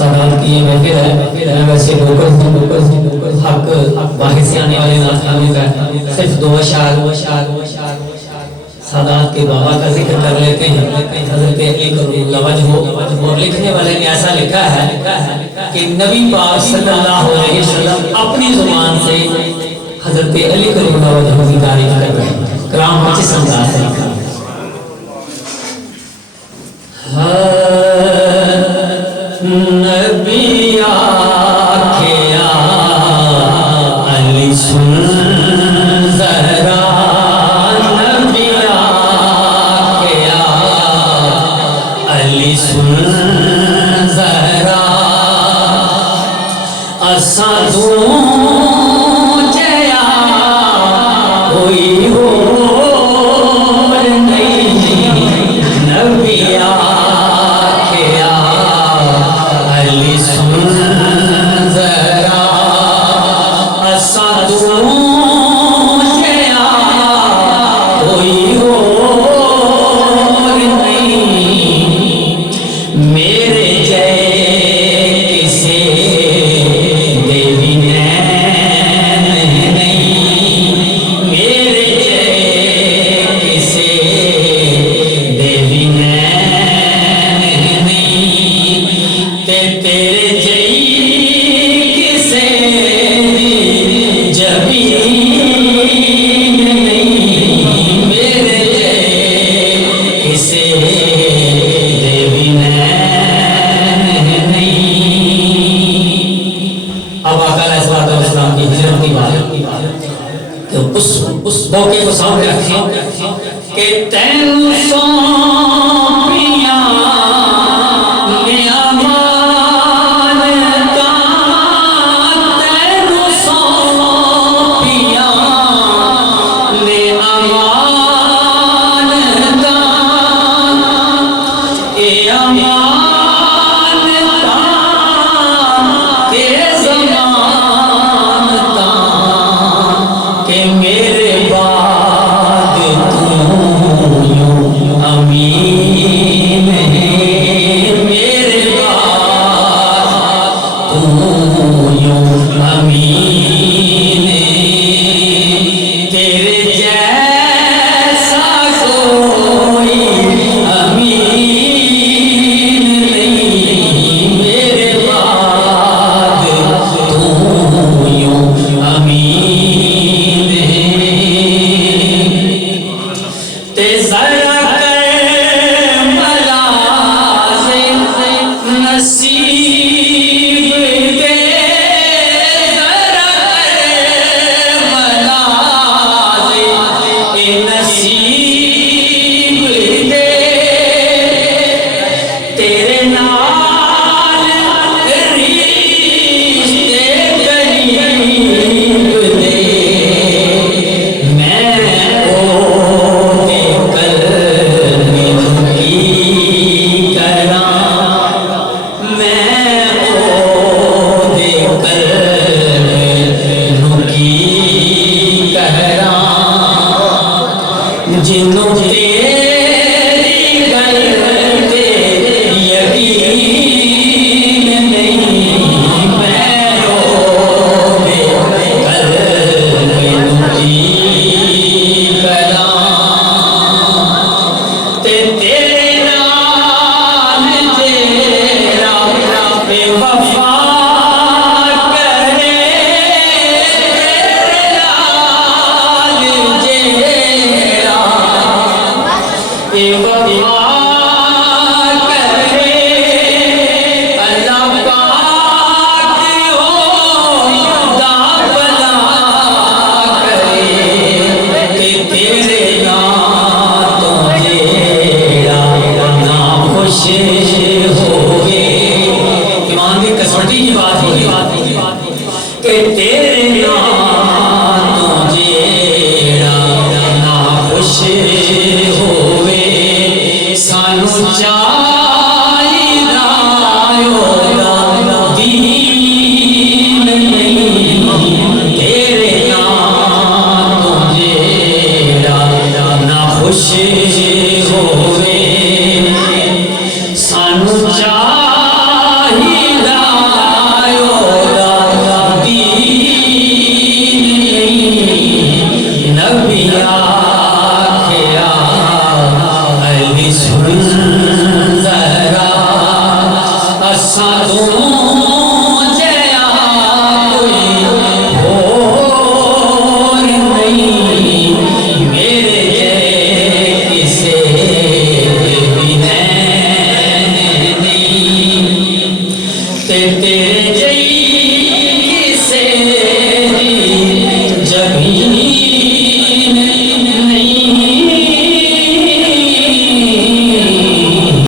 सवाल किए महफिल है वैसे लोकल हक वाहिद से आने वाले नाज़ का सिर्फ दो अशार सादात के बाबा का जिक्र कर लेते हैं। हज़रत अली करूमुल्लाह वजहू और लिखने वाले ने ऐसा लिखा है कि नबी पाक सल्लल्लाहु अलैहि वसल्लम अपनी जुबान से हज़रत अली करूमुल्लाह वजहू की तारीफ करते हैं। कलाम कुछ इस अंदाज़ से लिखा है नबी आखिया अली सुन ज़रा नबी आखिया अली सुन ज़रा असा जया कोई हो नहीं नबी उस मौके को सामने रखें कि तैनू सौंपिया नियामान का तैनू सौंपिया नियामान का ए अमान का के ज़मान का के मेरे बाद तू यूं अमीन है मेरे बाद तू यूं अमीन है तेरे जैसा कोई अमीन नहीं मेरे बाद तू यूं अमीन जिन्हों तेरी गल पे यकीन नहीं मैं रोने कल की कलाम ते तेरे नाम तेरा बेवफा कसौटी की बात होगी कि तेरे नाम जेड़ा ना खुश होवे सानू चाहिदा दीन नहीं तेरे नाम जेड़ा ना खुश होवे सानू चाहिदा जई